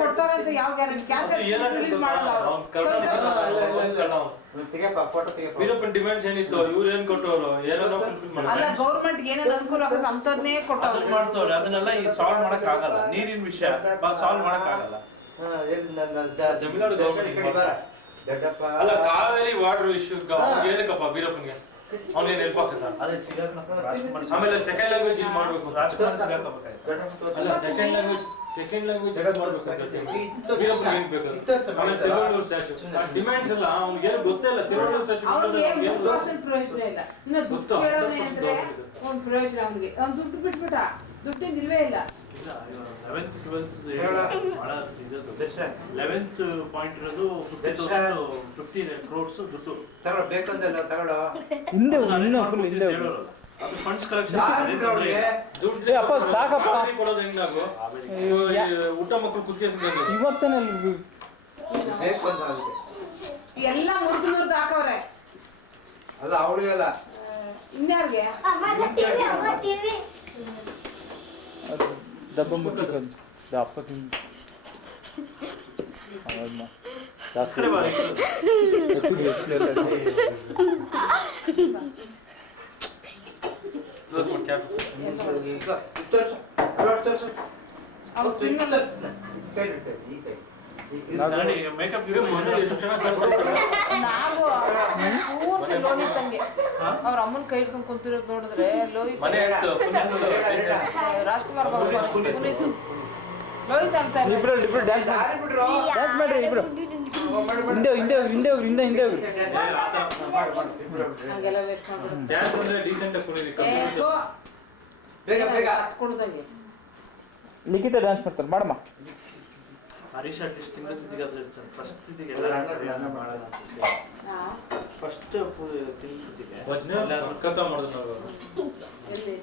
ಕೊಡ್ತಾರಂತ ಯಾವ guarantee cassette release ಮಾಡಲ್ಲ ವೀರಪ್ಪನ್ ಡಿಮ್ಯಾಂಡ್ಸ್ ಏನಿತ್ತು ಇವ್ರು ಏನ್ ಕೊಟ್ಟವರು ಏನೋ ಫುಲ್ಫಿಲ್ ಮಾಡಲ್ಲ. ಅಲ್ಲ ಗೌರ್ಮೆಂಟ್ ಏನೇನು ಅನುಕೂಲ ಆಗುತ್ತೆ ಅಂತದ್ನೇ ಕೊಟ್ಟವ್ರು ಮಾಡ್ತವ್ರೆ. ಅದನ್ನೆಲ್ಲ ಈ ಸಾಲ್ವ್ ಮಾಡಕ್ ಆಗಲ್ಲ. ನೀರಿನ ವಿಷಯ ಸಾಲ್ವ್ ಮಾಡಕ್ ಆಗಲ್ಲ. ತಮಿಳ್ನಾಡು ಗೌರ್ಮೆಂಟ್ ಅಲ್ಲ ಕಾವೇರಿ ವಾಟರ್ ಇಶ್ಯೂ ಏನಕ್ಕಪ್ಪ ವೀರಪ್ಪನ್ಗೆ ಅವನೇನ್ ಹೆಲ್ಪ್ ಆಗ್ತದ? ಆಮೇಲೆ ಸೆಕೆಂಡ್ ಲ್ಯಾಂಗ್ವೇಜ್ ಇಲ್ಲಿ ಮಾಡ್ಬೇಕು ಅಲ್ಲ ಸೆಕೆಂಡ್ ಲ್ಯಾಂಗ್ವೇಜ್ ವೀರಪ್ಪನ್ ಏನ್ ಬೇಕು? ಆಮೇಲೆ ತಿರುವಳ್ಳೂರ್ ಸ್ಟ್ಯಾಚು ಡಿಮ್ಯಾಂಡ್ಸ್ ಎಲ್ಲ ಅವ್ನಿಗೆ ಏನು ಗೊತ್ತೇ ಇಲ್ಲ. ತಿರುವಳ್ಳೂರ್ ಸ್ಟ್ಯಾಚು ಪ್ರಯೋಜನ ಇಲ್ಲ. ಇನ್ನು ದುಡ್ಡು ಕೇಳೋದೇ ಅಂದ್ರೆ ಒಂದು ಪ್ರಯೋಜನ ಅವನಿಗೆ. ಅವ್ನು ದುಡ್ಡು ಬಿಟ್ಬಿಟ್ಟ, ದುಡ್ಡಿನ ಇಲ್ವೇ ಇಲ್ಲ. 11th ಪಾಯಿಂಟ್ ಇರೋದು 50 crores ದುಡ್ಡು ತಗೊಳ್ಳೋ ಬೇಕಂದಲ್ಲ ತಗೊಳ್ಳೋ. ಹಿಂದೆ ಇನ್ನೂ ಫುಲ್ ಹಿಂದೆ ಅದು ಫಂಡ್ಸ್ ಕಲೆಕ್ಷನ್ ಸಾಕಪ್ಪ ಕೊಡೋದು ಹೆಂಗಾಗು ಊಟ ಮಕ್ಕಳು ಕುತ್ತಿಗೆ ಇವತ್ತೇನೆ ಬೇಕು ಅಂತ ಎಲ್ಲ ಮುರಿದು ಹಾಕವ್ರೆ. ಅಲ್ಲ ಅವಳಿಗೆಲ್ಲ ಇನ್ಯಾರಿಗೆ ಡಬ್ಬ ಮುಚ್ಚಿಕೊಂಡು ದಪ್ಪ ತಿಂದು ಜಾಸ್ತಿ ಮೇಕಪ್ ನಾವು ಪೂರ್ತಿ ಲೋಹಿತ್ ತಂಗೆ ಅವ್ರ ಅಮ್ಮನ ಕೈ ಹಿಡ್ಕೊಂಡು ಕುಂತಿರೋದು ನೋಡಿದ್ರೆ ಲೋಹಿತ್ ರಾಜ್ಕುಮಾರ್ ಪುನೀತ್ ಲೋಹಿತ್ ಅಂತ ಇಬ್ರು ಡ್ಯಾನ್ಸ್ ಮಾಡ್ರಿ ಇಬ್ರು ಹಿಂದೆ ಹಿಂದೆ ಹಿಂದೆ ಹೋಗ್ರಿ ಹಿಂದೆ ಹಿಂದೆ ಹೋಗ್ರಿ ಹಾಗೆಲ್ಲ ವೇಸ್ಟ್ ಮಾಡ್ಬಿಡು. ಡ್ಯಾನ್ಸ್ ಅಂದ್ರೆ ಡೀಸೆಂಟ್ ಆಗಿ ಕುಣಿರಿ. ಬೇಗ ಬೇಗ ಕೊಡುದಂಗೆ ಲಿಖಿತ ಡ್ಯಾನ್ಸ್ ಮಾಡ್ತಾರೆ ಮಾಡಮ್ಮ. ಹರೀಶ್ ಅಟ್ಲೀಸ್ಟ್ ತಿಂಗಳಿಗೆ ಅದ್ರ ಇರ್ತಾರೆ. ಫಸ್ಟ್ ತಿಂಗಳಿಗೆ ಎಲ್ಲ ಮಾಡಲ್ಲ. ಫಸ್ಟ್ ತಿಂಗಳಿಗೆ ವಜ್ನೆ ಸಕ್ಕತ್ತ ಮಾಡಿದ್ರು ನಾವು. ಎಲ್ಲಿ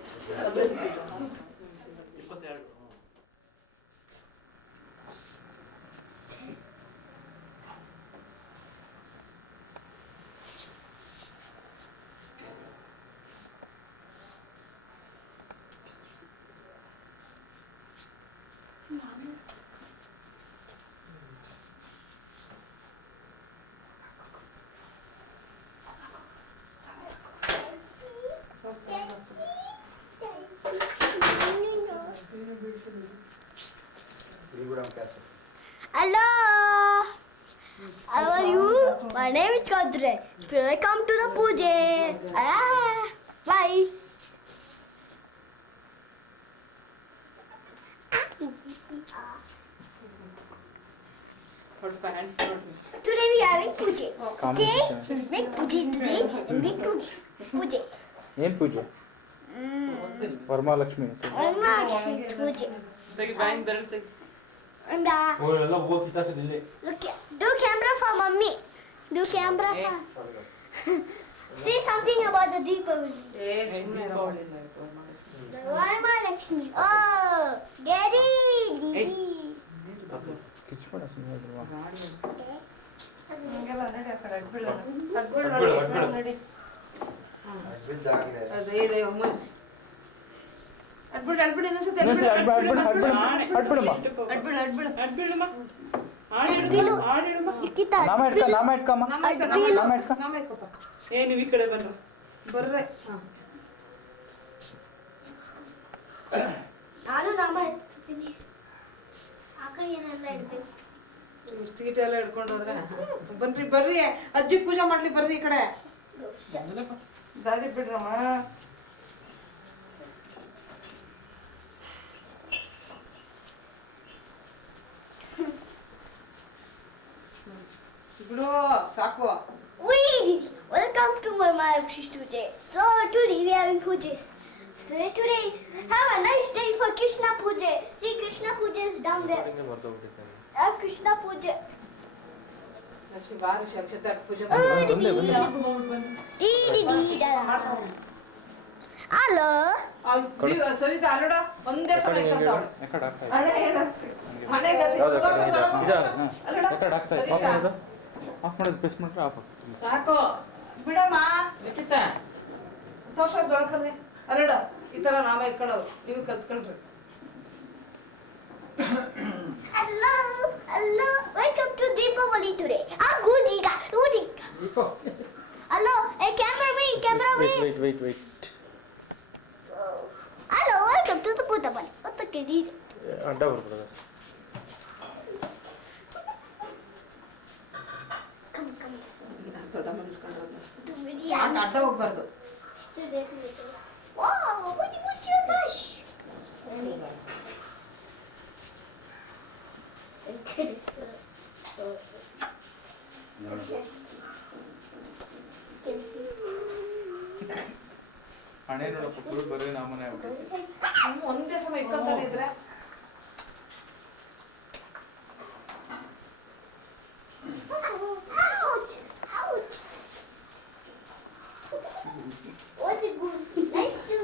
22 Hello, how are you? My name is Kadre. Welcome to the puja. Bye. Today we are having puja. Okay? Make puja today and make puja. ಏನು ಪೂಜೆ? ವರಮಹಾಲಕ್ಷ್ಮಿ Puja. And ಅವರೆಲ್ಲ ಹೋಗಿ ಕಿತ್ತಾಡ್ತಿದ್ದೆ. do camera for mommy. Do camera for. Say something about the Deepavali. Varamalakshmi. Oh, Daddy. ಕಿಚ್ಬೇಡ ಸುಮ್ಮನೆ ನಾಮ ಇಟ್ಕಮ್ಮ. ನೀವು ಈ ಕಡೆ ಬನ್ನಿ ಬರ್ರೆ. ನಾನು ನಾಮ ಇಡ್ತೀನಿ. ಆಕ ಏನೆಲ್ಲ ಇಡ್ಬೇಕು. ಸೀಟ್ ಎಲ್ಲ ಹಿಡ್ಕೊಂಡು ಹೋದ್ರೆ ಬನ್ರಿ ಬರ್ರಿ ಅಜ್ಜಿ ಪೂಜೆ ಮಾಡ್ಲಿ ಬರ್ರಿ ಈ ಕಡೆ ದಾರಿ ಬಿಡ್ರಮ್ಮ. ಬಿಡು ಸಾಕು. Welcome to my Malakshmi today. So today we are having pujas. So today have a nice day for Krishna puja. See Krishna puja is down there. Have Krishna puja. Lakshmi ಬಾರಿ ಅಕ್ಷತೆ ಪೂಜೆ ಹಲೋ ಸವಿತಾ ಅಲ್ಲಡ ಒಂದೇ ಸಲ ಸಾಕು ಬಿಡಮ್ಮ ತೋರ್ಸ ದೊಡ್ಕಲ್ರಿ ಅಲ್ಲಡ ಈ ತರ ನಾಮ ಇಟ್ಕೊಳ್ಳೋದು ನೀವು ಕಲ್ತ್ಕೊಂಡ್ರಿ. Hello. biryani. ಅಡ್ಡ ಹೋಗ್ಬಾರ್ದು. Wow, what's your gosh? ಹಣೆ ನೋಡಪ್ಪ ಫುಲ್ ಬರೀ ನಾಮನೆ ಒಂದೇ ಸಮಯ ಇಕ್ಕಂತಾನೆ ಇದ್ರೆ Ouch! Ouch! What a good, nice to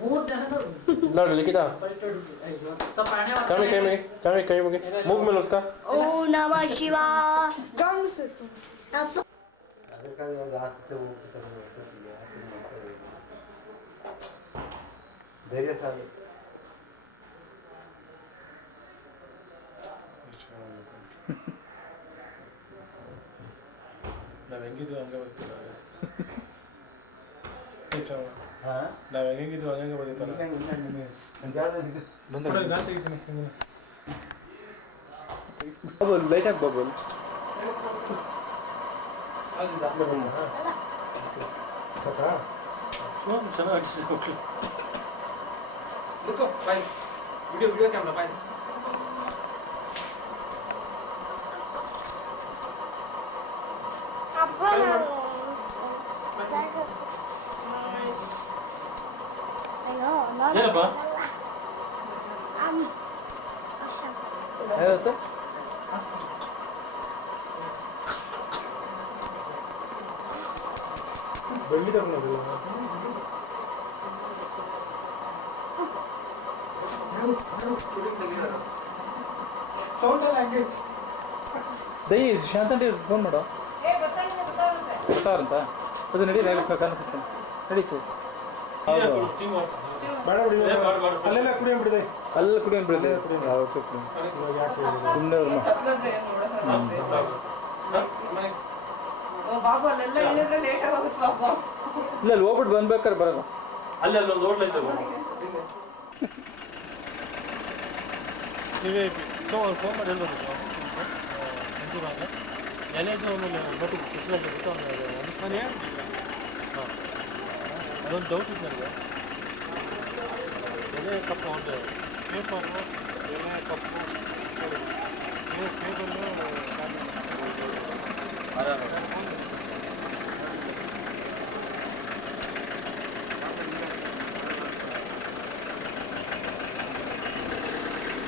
ಮೂರು ಜನರು ನೋಡು ಲಿಖಿತ ಸ್ವಲ್ಪ ಹಣೆ ಕೈ ಮುಗಿ ಮೂಗ್ ಮೇಲೆ ಉಸ್ಕ Oh, Namah Shivaya. ಅದಕ್ಕಾಗಿ ಒಂದು ಆಸ್ತಿ ಹೋಗ್ತಾರೆ ಧೈರ್ಯ ಸಾಲು ನಾವು ಹೆಂಗಿದ್ವಿ ಹಂಗೆ ಬರ್ತೀವಿ ಹಾಂ ನಾವು ಹೆಂಗಿದ್ವಿ ಹಂಗೆ ಬರ್ತೀವಿ ಬಬಲ್ ಲೈಟ್ ಆಗಿ ಬಬಲ್ ಚೆನ್ನಾಗಿ ವಿಡಿಯೋ ಕ್ಯಾಮ್ರಾ ಬಾಯ್ ಏನಪ್ಪ ಹೇಳುತ್ತೆ ಬೆಳ್ಳಿ ತಗೊಂಡು ದೈ ಶಾಂತಂಟಿ ಫೋನ್ ಮಾಡು ಗೊತ್ತಾರಂತ ಅದು ನಡಿ ನಡೀತು ಅಲ್ಲೆಲ್ಲ ಕುಡಿಯೋ ಬಿಡಿದೆ ಅಲ್ಲಿ ಕುಡಿಯೋಣ ಬಿಡದೆ ಸುಮ್ಮನೆ ಬಾಬು ಅಲ್ಲೆಲ್ಲ ಇಳಿದ್ರೆ ಲೇಟ್ ಆಗೋಗುತ್ತೆ ಬಾಬು ಇಲ್ಲ ಅಲ್ಲಿ ಹೋಗ್ಬಿಟ್ಟು ಬಂದ್ಬೇಕಾದ್ರೆ ಬರಲ್ಲ ಅಲ್ಲಿ ಅಲ್ಲೊಂದು ಹೋಟ್ಲ್ ಐತೆ ನೀವೇ ಫೋನ್ ಮಾಡಿ ಹೇಳ್ಬೇಕು ಎಲೆದು ಆಮೇಲೆ ಬಟ್ಟು ಕುಸ್ಲಾಗಿ ಬಿಟ್ಟು ಒಂದು ಸಾರಿ ಹಾಂ ಅದೊಂದು ಡೌಟ್ ಇತ್ತು ನನಗೆ ಎಲೆ ಕಪ್ಪು ಒಂದು ಪೇಪರು ಎಲೆ ಕಪ್ಪು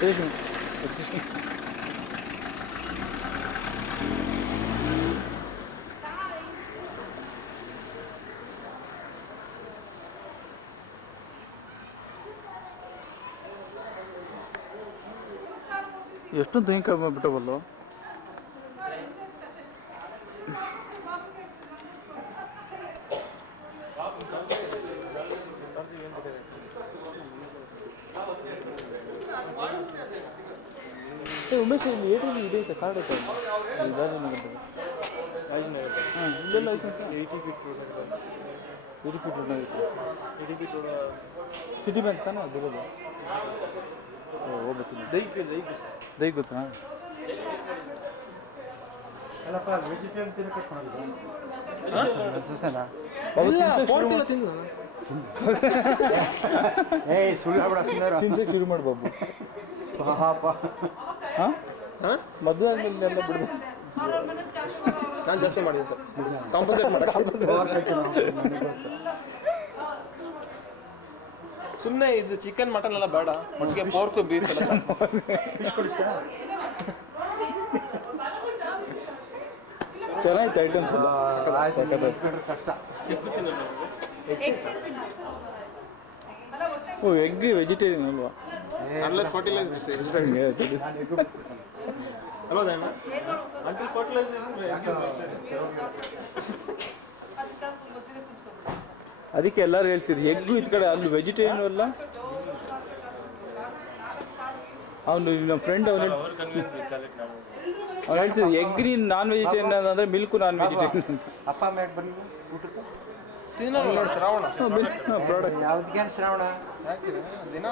ಟೇಬಲ್ಲು ಎಷ್ಟೊಂದು ಹಿಂಗೆ ಬಿಟ್ಟವಲ್ಲ ಉಮೇಶ್ ಇಲ್ಲಿ ಏಟಿಲಿ ಇದೆ ಐತೆ ಕಾರ್ಡ್ ಐತೆ ಹಾಂ ಇಲ್ಲೆಲ್ಲ ಐತೆ 80 ಫೀಟ್ ಸಿಟಿ ಬ್ಯಾಂಕ್ ತಾನೇ ಬರೋದು ಹೋಗ್ಬೇಕು ದೈ ಗೊತ್ತಾ ಅಲ್ಲಪ್ಪ ವೆಜಿಟೇಬಲ್ ತಿನ್ನಕ್ಕೆ ಏಯ್ ಸುಳ್ಳು ಹೇಳ್ಬೇಡ ಸುಂದರ ತಿನ್ಸಕ್ಕೆ ಶುರು ಮಾಡಿ ಬಾಬು ಪಾಪ ಹಾಂ ಮದುವೆ ಆದ್ಮೇಲೆ ಎಲ್ಲ ಬಿಡ್ಬೇಕು ನಾನು ಜಾಸ್ತಿ ಮಾಡಿದ್ದೀನಿ ಸರ್ ಕಾಂಪನ್ಸೇಟ್ ಮಾಡಕ್ಕೆ ಸುಮ್ಮನೆ ಇದು ಚಿಕನ್ ಮಟನ್ ಎಲ್ಲ ಬೇಡ ಒಟ್ಟಿಗೆ ಪೋರ್ಕು ಬೀಫ್ ಎಲ್ಲ ಚೆನ್ನಾಗಿತ್ತು ಐಟಮ್ಸ್ ಎಲ್ಲ ಕಷ್ಟ ಓ ಎಗ್ ವೆಜಿಟೇರಿಯನ್ ಅಲ್ವಾ ಅನ್ಲೆಸ್ ಫರ್ಟಿಲೈಸ್ ಅಲ್ವಾ ಅಂಟಿಲ್ ಅದಕ್ಕೆ ಎಲ್ಲರೂ ಹೇಳ್ತೀರಿ ಎಗ್ಗು ಇದ್ ಕಡೆ ಅಲ್ಲಿ ವೆಜಿಟೇರಿಯನ್ ಅಲ್ಲ ಅವನು ನಮ್ಮ ಫ್ರೆಂಡ್ ಅವ್ನು ಹೇಳ್ತಿದ್ದೆ ಎಗ್ ನಾನ್ ವೆಜಿಟೇರಿಯನ್ ಅಂದರೆ ಮಿಲ್ಕು ನಾನ್ ವೆಜಿಟೇರಿಯನ್ ಅಂತ ಅಪ್ಪ ಮ್ಯಾಕ್ ಬನ್ನಿ ಊಟಕ್ಕೆ ನೋಡಿ ಶ್ರಾವಣ ಪ್ರಾಡಕ್ಟ್ ಯಾವ್ದಕ್ಕೇನು ಶ್ರಾವಣ ದಿನ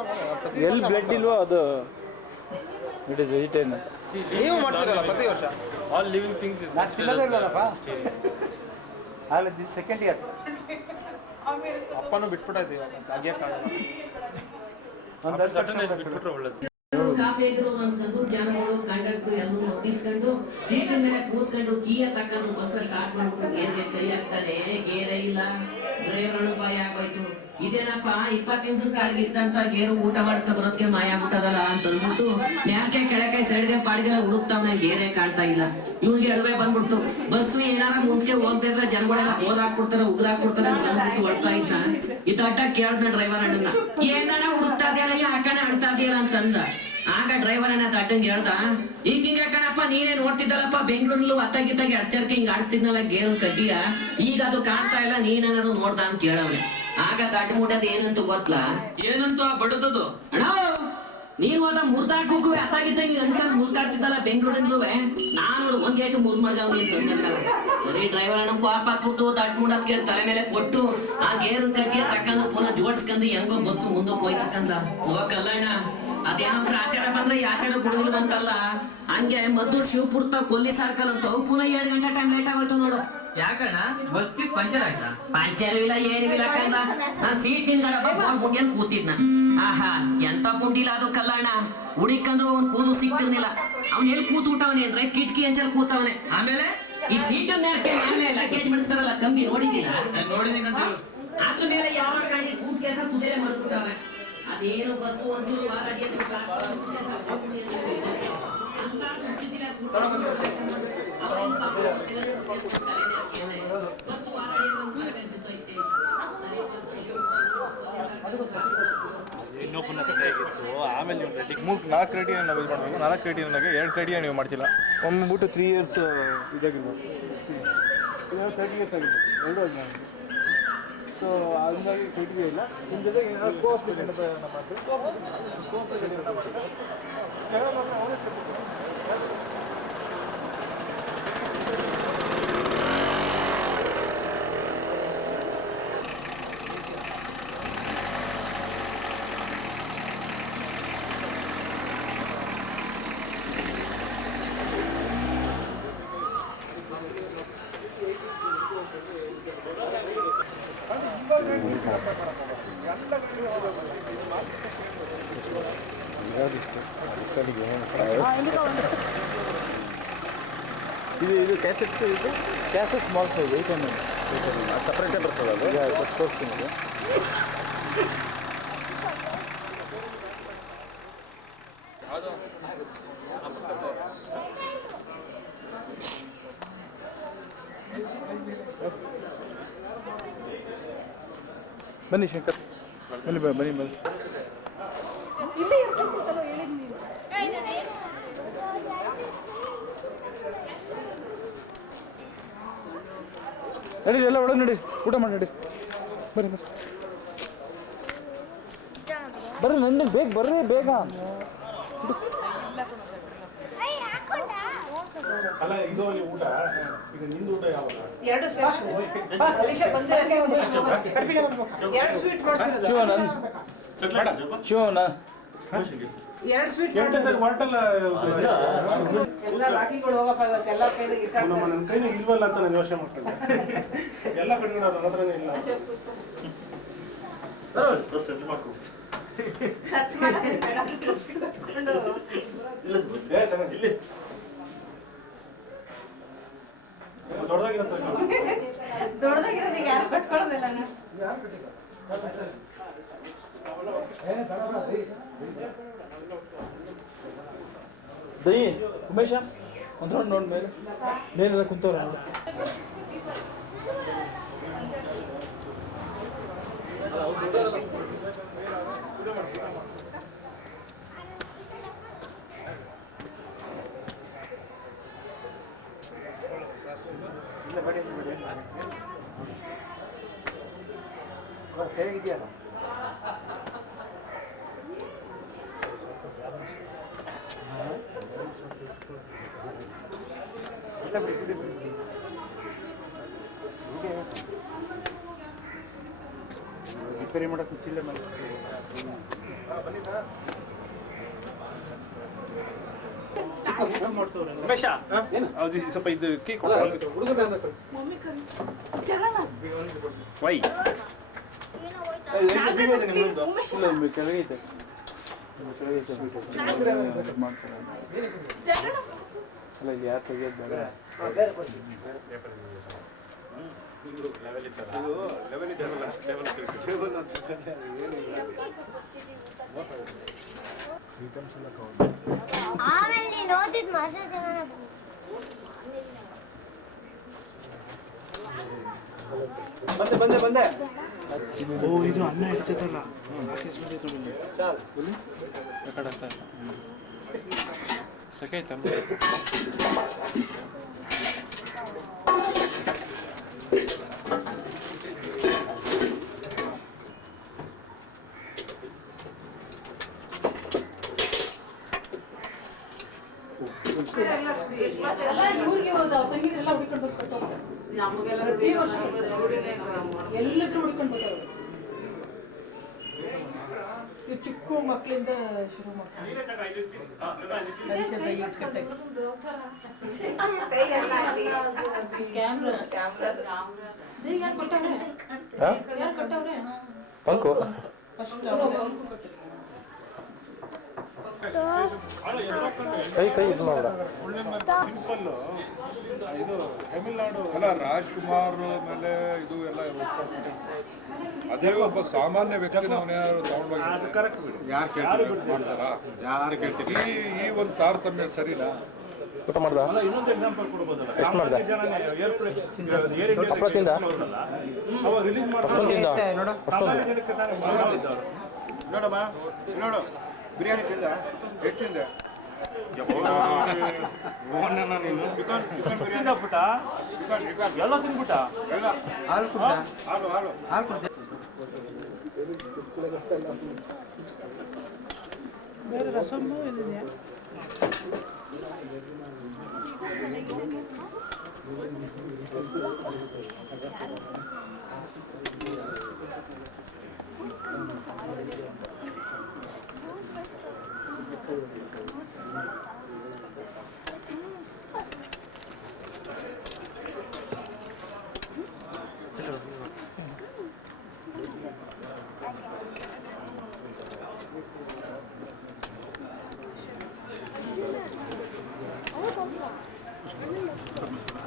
ಎಲ್ಲಿ ಬ್ಲಡ್ ಇಲ್ವೋ ಅದು ಇಟ್ ಇಸ್ ವೆಜಿಟೇರಿಯನ್. ನೀವು ಮಾಡ್ತೀರಲ್ಲ ಪ್ರತಿ ವರ್ಷ? ಆಲ್ ಲಿವಿಂಗ್ ಥಿಂಗ್ಸ್ ಇಸ್ ನಾನು ತಿನ್ನೋದೇ ಇಲ್ಲಲ್ಲಪ್ಪ. ಆಗಲೇ ದಿಸ್ ಸೆಕೆಂಡ್ ಇಯರ್. ಅಪ್ಪನೂ ಬಿಟ್ಬಿಟ್ಟೈತಿ ಅಗ್ಯಕ್ಕಾಗಲ್ಲ. ಒಂದು 10 ವರ್ಷ ಬಿಟ್ಬಿಟ್ರೆ ಒಳ್ಳೇದು. ಕಾಪೇದ್ರು ಅನ್ಕೊಂಡು ಜನಗಳು ಕಂಡಕ್ಟರ್ ಎಲ್ಲರೂ ಹೊತ್ತಿಸ್ಕೊಂಡು ಸೀಟಿನ ಮೇಲೆ ಕೂತ್ಕೊಂಡು ಕೀಯ ತಕೊಂಡು ಬಸ್ ಸ್ಟಾರ್ಟ್ ಮಾಡ್ಬಿಟ್ಟು ಗೇರ್ಗೆ ಕೈ ಹಾಕ್ತಾನೆ. ಗೇರೇ ಇಲ್ಲ, ಡ್ರೈವರ್ ಭಯ ಆಗೋಯ್ತು. ಇದೇನಪ್ಪ 20 ನಿಮಿಷದ ಕಾಳಿಗೆ ಇದ್ದಂತ ಗೇರು ಊಟ ಮಾಡ್ತಾ ಬರೋದಕ್ಕೆ ಮಾಯ ಆಗ್ಬಿಟ್ಟದಲ್ಲ ಅಂತ ಅಂದ್ಬಿಟ್ಟು ನ್ಯಾಕೆ ಕೆಳಗೆ ಸೈಡ್ಗೆ ಪಾಡಿಗೆ ಹುಡುಕ್ತಾವನೆ. ಗೇರೇ ಕಾಣ್ತಾ ಇಲ್ಲ. ಇವ್ನಿಗೆ ಅಡುಗೆ ಬಂದ್ಬಿಡ್ತು. ಬಸ್ಸು ಏನಾರ ಮುಂದೆ ಹೋಗ್ತಿದ್ರೆ ಜನಗಳೆಲ್ಲ ಬೋದಾಕ್ಬಿಡ್ತಾರೆ, ಉಗ್ರಾಕ್ಬಿಡ್ತಾರೆ ಅಂತ ಅಂದ್ಬಿಟ್ಟು ಹೊಡ್ತಾ ಇದ್ದ. ಈ ದಡ್ಡ ಕೇಳ್ದ ಡ್ರೈವರ್ ಅಣ್ಣನ, ಏನಾರ ಹುಡುಕ್ತಾ ಇದೆಯಲ್ಲ, ಯಾಕಣ ಅಳ್ತಾ ಇದೆಯಲ್ಲ ಅಂತಂದ. ಆಗ ಡ್ರೈವರ್ ಅಣ್ಣ ದಡ್ಡಂಗೆ ಹೇಳ್ದ, ಈಗ ಕಣಪ್ಪ ನೀನೇ ನೋಡ್ತಿದ್ದಲ್ಲಪ್ಪ ಬೆಂಗಳೂರಲ್ಲೂ ಅತ್ತಾಗಿತ್ತಾಗಿ ಅಡ್ಚರ್ಕೆ ಹಿಂಗ್ ಆಡ್ತಿದ್ನಲ್ಲ ಗೇರು ಕಡ್ಡಿಯ, ಈಗ ಅದು ಕಾಣ್ತಾ ಇಲ್ಲ, ನೀನೇನಾದ್ರು ನೋಡ್ದ ಅಂತ ಕೇಳವ್ರೆ. ಆಗ ದಡ್ಡ ಮುಟ್ಟದ ಏನಂತ ಗೊತ್ತಲ? ಏನಂತ ಬಡದದು ಅಣ್ಣ ನೀನು ಅದ ಮುರ್ದಾಕೋಗುವೆ ಅತ್ತಾಗಿತ್ತಾಗಿ ಅನ್ಕೊಂಡು ಮುರ್ದಾಡ್ತಿದ್ದಲ್ಲ ಬೆಂಗಳೂರಿಂದಲೂ, ನಾನು ಒಂದೇಟು ಮುರ್ದ್ ಮಾಡ್ದವ್ ನೀನ್ ತಂದಲ್ಲ. ಸರಿ ಡ್ರೈವರ್ ಅಣ್ಣ ಪಾಪ ಹಾಕ್ಬಿಟ್ಟು ದಡ್ಡ ಮುಡದ್ ಕೇಳಿ ತಲೆ ಮೇಲೆ ಕೊಟ್ಟು ಆ ಗೇರು ಕಡ್ಡಿಯ ತಕ್ಕಂದು ಪುನಃ ಜೋಡಿಸ್ಕೊಂಡು ಹೆಂಗೋ ಬಸ್ಸು ಮುಂದಕ್ಕೆ ಹೋಯ್ತಕ್ಕಂತ. ಹೋಗಲ್ಲ ಅಣ್ಣ, ಅದೇನಂದ್ರೆ ಆಚಾರ ಬಂದ್ರೆ ಈ ಆಚಾರ ಬಿಡುಗಲು ಬಂತಲ್ಲ, ಹಂಗೆ ಮದ್ದೂರು ಶಿವಪುರ್ತ ಕೊಲ್ಲಿ ಸರ್ಕಲ್ ಅಂತ ಪುನಃ 7 ಗಂಟೆ ಟೈಮ್ ಲೇಟ್ ಆಗೋಯ್ತು ನೋಡು. ಯಾಕಣ್ಣ ಬಸ್ಗೆ ಪಂಚರ್ ಆಯ್ತಾ? ಪಂಚರ್ ಇಲ್ಲ ಏನಿಲ್ಲ ಕಂದ. ನಾನ್ ಸೀಟ್ ನಿಂದ ಕೂತಿದ್ನ. ಆಹಾ ಎಂತ ಪುಂಡಿಲ್ಲ ಅದು ಕಲ್ಲಣ್ಣ. ಹುಡಿಕಂದ್ರು ಅವ್ನ್ ಕೂಲು ಸಿಕ್ತಿರ್ನಿಲ್ಲ. ಅವ್ನ್ ಎಲ್ಲಿ ಕೂತ್ಬಿಟ್ಟವನೇ ಅಂದ್ರೆ ಕಿಟಕಿ ಅಂಚಲ್ ಕೂತವನೆ. ಆಮೇಲೆ ಈ ಸೀಟ್ ಮೇಲೆ ಲಗೇಜ್ ಬಿಡ್ತಾರಲ್ಲ ಕಂಬಿ ನೋಡಿದಿಲ್ಲ? ನೋಡಿದೀನಿ ಅಂತ ಹೇಳು. ಅದ್ರ ಮೇಲೆ ಯಾವ ಕಾಣಿ ಸೂಟ್ ಕೇಸ ಕುದುರೆ ಮರ್ಬಿಟ್ಟವೆ. ಅದೇನು ಬಸ್ಸು ಒಂಚೂರು ವಾರಾಡಿಯದ್ರು ಇನ್ನೊಬ್ಬನ ಕಡೆ ಆಗಿತ್ತು. ಆಮೇಲೆ ನೀವು 4 ಕ್ರೈಟೀರಿಯನ್ ನಾವು ಇದು ಮಾಡಬೇಕು. 4 ಕ್ರೈಟೀರಿಯನ್ಗೆ 2 ಕ್ರೈಟೀರಿಯನ್ ನೀವು ಮಾಡ್ತಿಲ್ಲ. ಒಮ್ಮೆ 3 ಇಯರ್ಸ್ ಇದಾಗಿರ್ಬೋದು, 30 ಇಯರ್ಸ್ ಆಗಿರ್ಬೋದು, 2 ಆಗಿರ್ಬೋದು. ಸೊ ಹಂಗಾಗಿ ಕ್ರೈಟೀರಿಯಾ ಇಲ್ಲ. ನಿಮ್ಮ ಜೊತೆಗೆ ಏನಾದ್ರು ಕೋಆಪರೇಷನ್ ಇದು ಕ್ಯಾಸೆಟ್ಸ್, ಇದು ಕ್ಯಾಸೆಟ್ ಸ್ಮಾಲ್ ಸೈಜ್ 8 mm ಸಪ್ರೇಟೇ ಬರ್ತದೆ. ಅದು ಈಗ ತೋರಿಸ್ತೀನಿ. ಬನ್ನಿ ಶಂಕರ್, ಬನ್ನಿ ಬನ್ನಿ ಬನ್ನಿ. ನಡಿ ಎಲ್ಲ ಒಳಗೆ ನಡಿ, ಊಟ ಮಾಡಿ ನಡಿ. ಬರ್ರಿ ಬರ್ರಿ ಬರ್ರಿ, ನಂದು ಬೇಗ ಬರ್ರಿ ಬೇಗ. ಅಲ್ಲ ಇದು ಊಟ, ಈಗ ನಿಂದು ಊಟ ಯಾವಾಗ? 2 ಸೇರ್ಸು. ಅಲಿಶಾ ಬಂದ್ರೆ 2 ಸ್ವೀಟ್ ಮಾಡ್ಸಿರೋದು. ಶಿವ ನನ್ ಶಿವ ನಾ 2 ಸ್ವೀಟ್ ಬಾಟಲ್ ಎಲ್ಲ ರಾಗಿಗಳು ಹೋಗಪ್ಪ ಇವತ್ತು ಎಲ್ಲ ಕೈದಾಗ ಇಟ್ಟಾಗ ನನ್ನ ಕೈನ ಇಲ್ವಲ್ಲ ಅಂತ ನಾನು ಯೋಚನೆ ಮಾಡ್ಕೊಂಡೆ. ಎಲ್ಲ ಕಡೆ ನನ್ನ ಹತ್ರನೇ ಇಲ್ಲ. ದೊಡ್ಡದಾಗಿರೋದು ಯಾರು ಕಟ್ಕೊಳ್ಳೋದಿಲ್ಲ. ದೈ ಉಮೇಶ ಒಂದು ರೌಂಡ್ ನೋಡಿ ಮೇಲೆ ಮೇಲೆಲ್ಲ ಕುಂತವ್ರ. ಹೇಗಿದೆಯಲ್ಲ ರಿಪೇರಿ ಮಾಡೋಕೆ ಚಿಲ್ಲ ಮೇಲೆ ಬನ್ನಿ ಸರ್. ಉಮೇಶ ಅದು ಸ್ವಲ್ಪ ಇದು ಕೇಕ್ ವೈ ಕೆಳಗೈತೆ ಅಲ್ಲ ಇಲ್ಲಿ ಯಾರು ತೆಗಿಯೋದು ಬೇಡ ಆಮೇಲೆ ನೀನು ಓದಿದ್ ಮಾತ್ರ ಜನ ಬಂದೆ ಓ ಇದು ಅನ್ನ ಇರ್ತೈತಲ್ಲ ಸೆಕೆ ಐತಲ್ಲ ಇವ್ರಿಗೆ ತಂಗಿದ್ರೆಲ್ಲ ಹುಡ್ಕೊಂಡು ಹೋಗ್ತಾರೆ ನಮಗೆಲ್ಲ ಪ್ರತಿ ವರ್ಷ ಎಲ್ಲರೂ ಹುಡ್ಕೊಂಡು ಹೋಗ್ತಾರೆ. ಇವು ಚಿಕ್ಕ ಮಕ್ಕಳಿಂದ ಶುರು ಮಾಡ್ತಾರೆ. ಕೈ ಇದು ಮಾಡ ಸಿಂಪಲ್ ಇದು ತಮಿಳ್ನಾಡು ಅಲ್ಲ ರಾಜ್ಕುಮಾರ್ ಮೇಲೆ ಇದು ಎಲ್ಲ ಅದೇ ಒಬ್ಬ ಸಾಮಾನ್ಯ ವ್ಯಕ್ತಿ ಅವನ್ಯಾರು ತಗೊಂಡೋಗಿ ಯಾರು ಮಾಡ್ತಾರಾ ಯಾರು ಕೇಳ್ತೀವಿ ಈ ಒಂದು ತಾರತಮ್ಯ ಸರಿನಾ ಊಟ ಮಾಡ್ದ ಇನ್ನೊಂದು ಎಕ್ಸಾಂಪಲ್ ಕೊಡ್ಬೋದಲ್ಲ ಎಷ್ಟು ಮಾಡ್ದ ಹಪ್ಪಳ ತಿಂದ ಅಷ್ಟೊಂದು ತಿಂದ ನೋಡಮ್ಮ ನೋಡು ಬಿರಿಯಾನಿ ತಿಂದ ಎಷ್ಟು ತಿಂದೆ ಪುಟ ಎಲ್ಲ ತಿನ್ಬಿಟ್ಟ ಎಲ್ಲ ಹಾಲು ಬೇರೆ ರಸಮ್ಮು ಇದೆಯಾ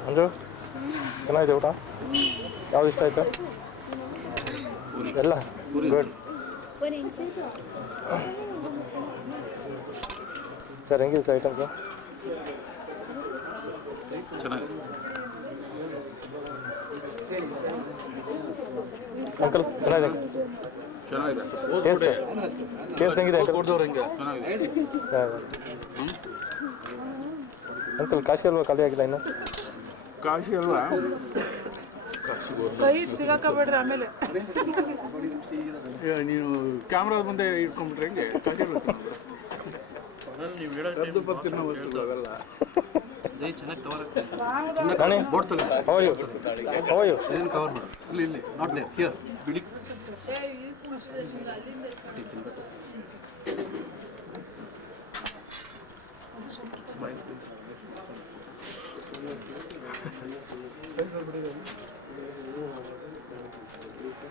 ಅಂಜು ಚೆನ್ನಾಗಿದೆ ಊಟ ಯಾವ್ದು ಇಷ್ಟ ಆಯ್ತು ಎಲ್ಲ ಗುಡ್ ಸರ್ ಹೆಂಗಿದೆ ಸರ್ ಐಟಮ್ಸು ಚೆನ್ನಾಗಿದೆ ಅಂಕಲ್ ಚೆನ್ನಾಗಿದೆ ಚೆನ್ನಾಗಿದೆ ಟೇಸ್ಟ್ ಹೆಂಗಿದೆ ಅಂಕಲ್ ಕಾಶಿ ಅಲ್ವಾ ಖಾಲಿ ಆಗಿದೆ ಇನ್ನು ಕಾಶಿ ಅಲ್ವಾ ಕೈ ಸಿಗಾಕಬೇಡ್ರಿ ಆಮೇಲೆ ನೀನು ಕ್ಯಾಮ್ರಾದ ಮುಂದೆ ಇಟ್ಕೊಂಡ್ಬಿಟ್ರೆ ಹೆಂಗೆ ಕಾಶಿ ಕವರ್ ಮಾಡು ಇಲ್ಲಿ ನಾಟ್ ದೇರ್ ಹಿಯರ್ ಬಿಡಿ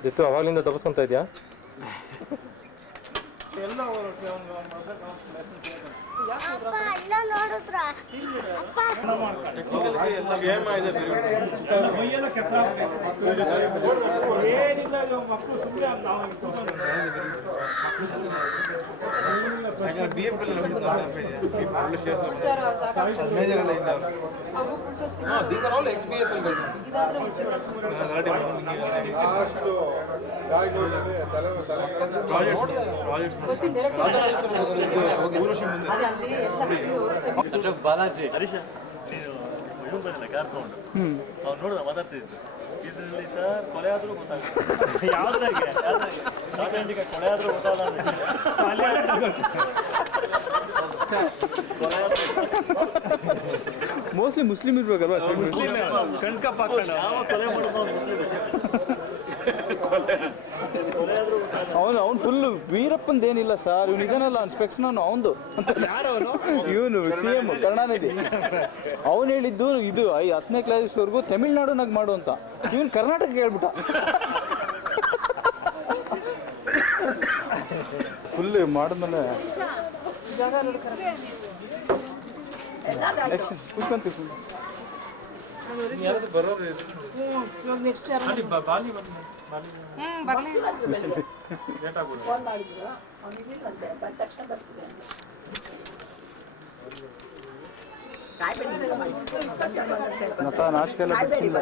ಜಿತ್ತು ಅವಾಗಲಿಂದ ತಪ್ಪಿಸ್ಕೊಂತ ಇದೆಯಾ ಅಪ್ಪ ಅಲ್ಲ ನೋಡಿದ್ರ ಅಪ್ಪ These are all ex-BFL guys. Balaji Harish ನೀನು ಬಂದಿಲ್ಲ ಕಾರ್ ತಗೊಂಡು ಅವ್ರು ನೋಡಿದ ಮಾತಾಡ್ತಿದ್ದು ಇದರಲ್ಲಿ ಸರ್ ಕೊಲೆ ಆದರೂ ಗೊತ್ತಾಗುತ್ತೆ ಯಾವ್ದಾಗೆ ಕೊಲೆ ಆದರೂ ಗೊತ್ತಾಗಲ್ಲ ಮೋಸ್ಟ್ಲಿ ಮುಸ್ಲಿಂ ಇರ್ಬೇಕಲ್ವಾ ಕಣ್ಕಪ್ಪ ಕೊಲೆ ಮಾಡ್ಬೋದು ಮುಸ್ಲಿಂ ಅವ್ನು ಫುಲ್ಲು ವೀರಪ್ಪಂದೇನಿಲ್ಲ ಸರ್, ಇವ್ನು ಇದನ್ನಲ್ಲ ಅವ್ನು ಸ್ಪೆಕ್ಸ್ ನಾನು ಅವನು ಇವನು CM ಕರುಣಾನಿಧಿ. ಅವನು ಹೇಳಿದ್ದು ಇದು 10ನೇ ಕ್ಲಾಸ್ವರೆಗೂ ತಮಿಳ್ನಾಡುನಾಗ ಮಾಡು ಅಂತ, ಇವನು ಕರ್ನಾಟಕ ಹೇಳ್ಬಿಟ್ಟ. ಫುಲ್ ಮಾಡಿದ್ಮೇಲೆ ಕೂತ್ಕೊಂತೀವಿ. ನೆಕ್ಸ್ಟ್ ಬಾಲಿ ಬರಲಿ ಲೇಟ್ ಆಗ್ಬೋದು. ಮತ್ತ ನಾಚಿಕೆ ಎಲ್ಲ ಬಿಟ್ಟಿಲ್ಲ.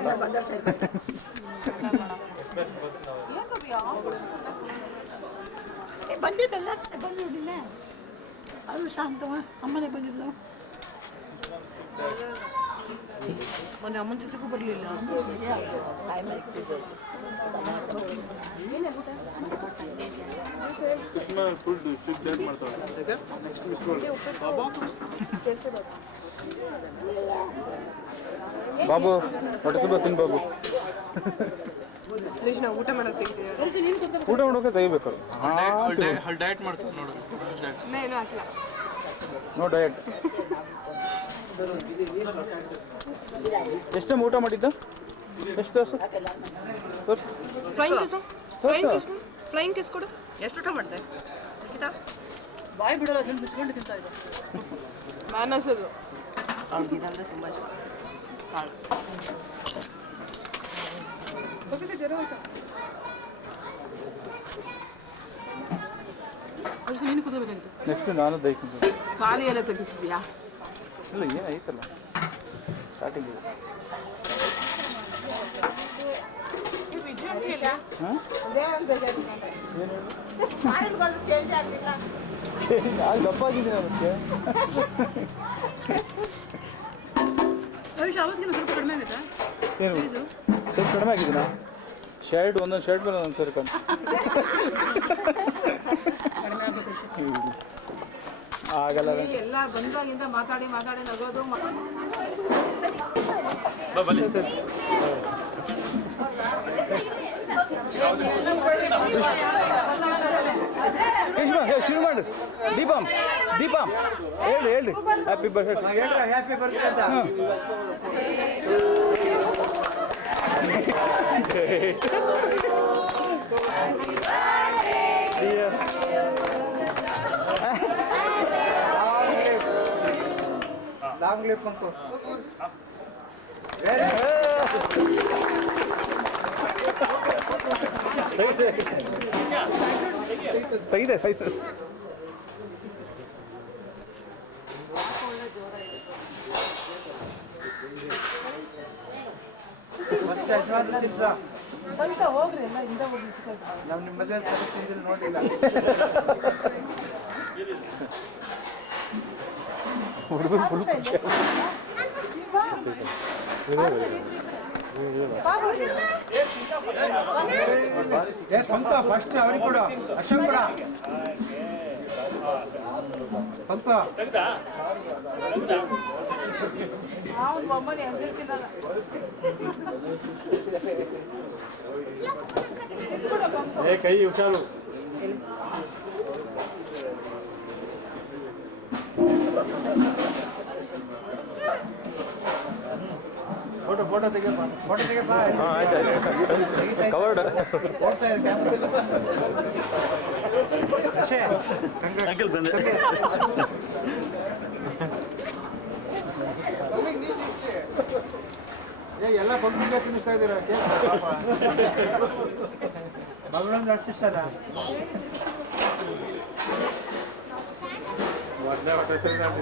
ಬಂದಿದ್ದಲ್ಲ ಬಂದಿದ್ದಿಲ್ಲ ಅದು ಶಾಂತವ ಅಮ್ಮನೇ ಬಂದಿದ್ಲು. ಮೊನ್ನೆ ಅಮ್ಮನ ಜೊತೆಗೂ ಬರಲಿಲ್ಲ. ಫುಡ್ ಡೇಟ್ ಮಾಡ್ತಾರೆ. ಬಾಬು ಹೊಟ್ಟೆ ತುಂಬ ತಿನ್ ಬಾಬು. ಊಟ ಮಾಡೋಕೆ ಊಟ ಮಾಡೋಕೆ ತೆಗಿಬೇಕು. ಡಯಟ್ ಮಾಡ್ತಾರೆ ನೋಡು. ಏನೂ ಹಾಕಿಲ್ಲ. No diet. ಎಷ್ಟು ಊಟ ಮಾಡಿದ್ದು? ಎಷ್ಟು ತೋರ್ಸು ತೋರ್ಸು. ಫ್ಲೈಯಿಂಗ್ ಕಿಸ್ ಕೊಡು. ಎಷ್ಟು ಊಟ ಮಾಡ್ದೆ? ಬಾಯಿ ಬಿಡೋಲ್ಲ, ಅದನ್ನು ಬಿಚ್ಕೊಂಡು ತಿಂತಾ ಇದ್ದೆ. ಮ್ಯಾನಸ್ ಅದು ಅವ್ನಿಗಿದಂದ್ರೆ ತುಂಬ ಇಷ್ಟ. ಕಾಳು ಜ್ವರ ಹೋಯ್ತು. ನೀನು ಕೂತ್ಕೋಬೇಕಾಗಿತ್ತು. ನೆಕ್ಸ್ಟ್ ನಾನು ದೈತೀನಿ. ಖಾಲಿ ಎಲ್ಲ ತೆಗಿತಿದ್ಯಾ? ಇಲ್ಲ ಏನಾಯ್ತಲ್ಲ ಸ್ಟಾರ್ಟಿಂಗ್. ನಾನು ದಪ್ಪ ಆಗಿದ್ದೀನಿ ಅದಕ್ಕೆ. ಸ್ವಲ್ಪ ಕಡಿಮೆ ಆಗುತ್ತಾ? ಏನು ಸ್ವಲ್ಪ ಕಡಿಮೆ ಆಗಿದ್ದೀನಾ? ಶರ್ಟ್ ಒಂದೊಂದು ಶರ್ಟ್ ಮೇಲೆ ಒಂದೊಂದು ಸೇರ್ಕೊಂಡು ಆಗಲ್ಲ. ಎಲ್ಲ ಬಂದಾಗಿಂದ ಮಾತಾಡಿ ನಗೋದು. ಕೃಷ್ಣ ಶುರು ಮಾಡು. ದೀಪಂ ಹೇಳ್ರಿ ಹ್ಯಾಪಿ ಬರ್ತ್ಡೇ. ಹ್ಯಾಪಿ ಬರ್ತ್ಡೇ ಅಂತ ಲಾಂಗ್ ಲಿಪ್ ಅಂಕು. ತೆಗಿದೆ ಸೈಜ್. ಹೋಗ್ರಿ ಎಲ್ಲ ಹಿಂದೆ ಹೋಗಿ ನಾವು ನಿಮ್ಮ ಮದುವೆ ಸರಿ ನೋಡಿಲ್ಲ. ಹುಡುಗರು ಫುಲ್ ಫಸ್ಟ್ ಅವ್ರಿಗೆ ಕೊಡು. ಅಶೋಕ್ ಕೂಡ ಪಂಪ ಅವ್ನು ಬೊಮ್ಮನಿ ಅಂಜಿರ್ತಿಲ್ಲ. ಕೈ ಹುಷಾರು. ಫೋಟೋ ತೆಗೆಯಪ್ಪ. ಆಯ್ತು ಕವರ್ಡ್. ಅಂಕಲ್ ಬಂದೆ. ಎಲ್ಲ ಫಂಕ್ಷನ್ಗೆ ತಿನ್ನಿಸ್ತಾ ಇದ್ದೀರಾ? ಮಗಳೊಂದು ಅಷ್ಟಿಷ್ಟದ ಮೊದಲೇ ಹೊಟ್ಟೆ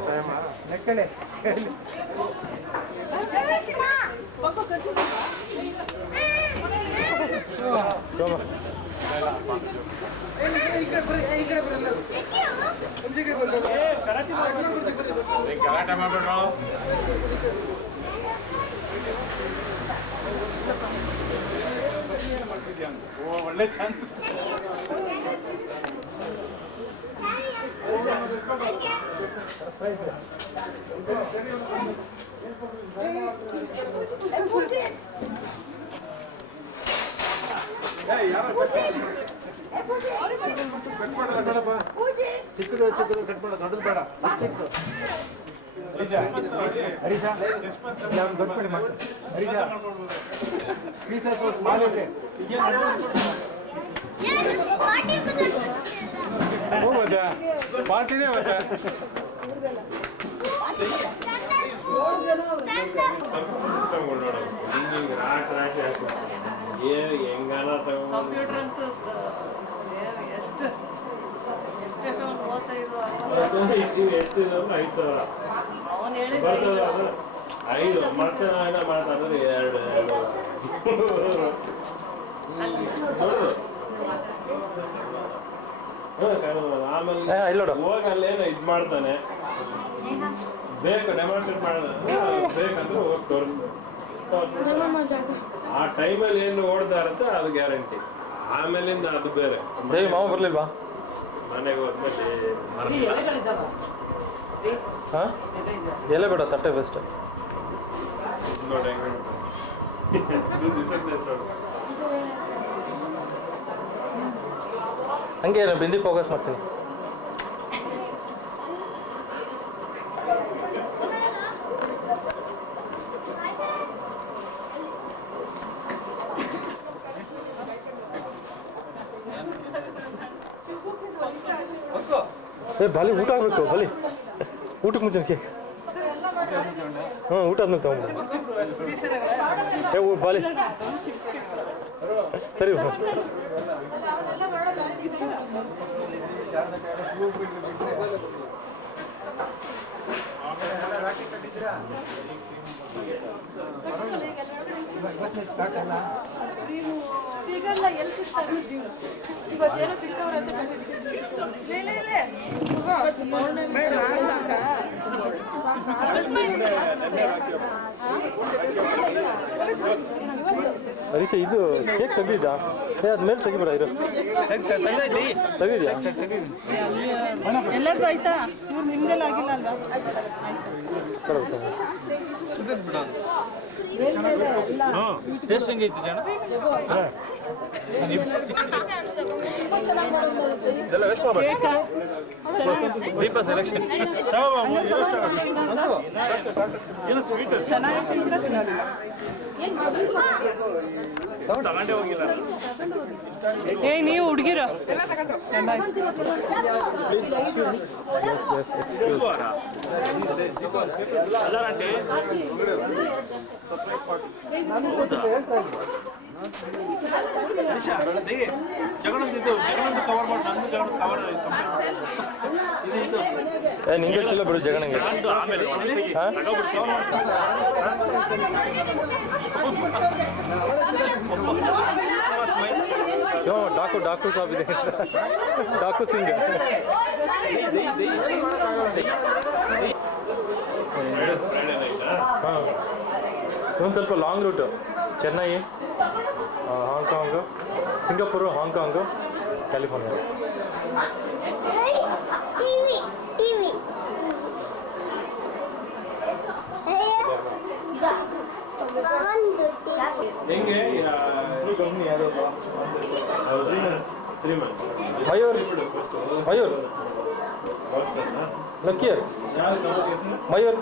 ಟೈಮ ನೆಕ್ಕಳೆ. ಗಲಾಟೆ ಮಾಡ್ಬಿಟ್ರು. ಒಳ್ಳೆ ಚಾನ್ಸ್. ಚಿಕ್ಕದು ಚಿಕ್ಕದು ಕಟ್ ಮಾಡೋದು ದೊಡ್ಡದು ಬೇಡ ಚಿಕ್ಕದು ಹರೀಶ ದೊಡ್ಡ ಕಡೆ ಮಾಡಿ ಹರೀಶ ಪೀಸಸ್ ಸ್ಮಾಲ್ ಇದೆ ಮತ್ತೆ ಪಾರ್ಟಿನೇ ಮತ್ತೆ ಕಂಪ್ಯೂಟರ್ ಅಂತೂ ಎಷ್ಟು ಓದ್ತೈದು ಅವನು ಹೇಳಿದ 5 ಮತ್ತೆ ಮಾಡ್ತಾರೆ 2 ಆಮೇಲೆ ಹೋಗಿ ಅಲ್ಲೇನೋ ಇದು ಮಾಡ್ತಾನೆ ಬೇಕು ಡೆಮಾನ್ಸ್ಟ್ರೇಟ್ ಮಾಡೋದು ಬೇಕಂದ್ರೆ ಹೋಗಿ ತೋರಿಸ್ತು ಆ ಟೈಮಲ್ಲಿ ಏನು ಓಡ್ತಾ ಇರುತ್ತೆ ಅದು ಗ್ಯಾರಂಟಿ ಆಮೇಲಿಂದ ಅದು ಬೇರೆ ಮಾವ ಬರ್ಲಿಲ್ವಾ ಮನೆಗೆ ಹೋದ್ಮೇಲೆ ಹಾಂ ಎಲೆ ಬೇಡ ತಟ್ಟೆ ಬೆಸ್ಟ್ ನೋಡಿ ದಿವಸಕ್ಕೆ ಹಂಗೆ ಬಿಂದಿ ಫೋಕಸ್ ಮಾಡ್ತೀನಿ ಬಾಲಿ ಊಟ ಆಗಬೇಕು ಬಾಲಿ ಊಟಕ್ಕೆ ಮುಂಚೆ ಕೇಕ್ ಹಾಂ ಊಟ ಆದ್ಮೇಲೆ ತಗೊಂಡು ಬಾಲಿ ಸರಿ ಸಿಗಲ್ಲ ಎಲ್ಲಿ ಸಿಗ್ತಾರೆ ಇವತ್ತೇನೋ ಸಿಕ್ಕವ್ರಂತ ಹರೀಶ ಇದು ಕೇಕ್ ತೆಗಿದಾ ಅದ್ಮೇಲೆ ತೆಗಿಬೇಡ ಇದು ತೆಗಿದ್ಯಾ ಎಲ್ಲರಿಗೂ ಆಯ್ತಾ ಇವ್ರು ನಿಮ್ಗೆಲ್ಲ ಆಗಿಲ್ಲ ಅಲ್ವಾ ಟೇಸ್ಟ್ ಹೆಂಗೈತಿ ಜನ ಇದೆಲ್ಲ ವೇಸ್ಟ್ ಮಾಡಬೇಡ ದೀಪ ಸೆಲೆಕ್ಷನ್ ಏನು ಸ್ವೀಟ್ ತಗೊಂಡೆ ಹೋಗಿಲ್ಲ ನೀವು ಹುಡುಗಿರ ಎಲ್ಲರಂಟಿ ಜಗಣಂದಿದ್ದು ಕವರ್ ಮಾಡಿ ನಂದು ಜಗಣ ಕವರ್ ನಿಂಗೆ ಇಲ್ಲ ಬಿಡು ಜಗಣಂಗೆ ಆಮೇಲೆ ಡಾಕು ಸಾಬ್ ಇದೆ ಡಾಕು ಸಿಂಗ್ ಹಾಂ ಒಂದು ಸ್ವಲ್ಪ ಲಾಂಗ್ ರೂಟು ಚೆನ್ನೈ ಹಾಂಗ್ಕಾಂಗು ಸಿಂಗಾಪುರು ಹಾಂಗ್ಕಾಂಗು ಕ್ಯಾಲಿಫೋರ್ನಿಯಾ ಹೆಂಗೆ ಮಯೂರ್ ಲಕ್ಕಿಯರ್ ಮಯೂರ್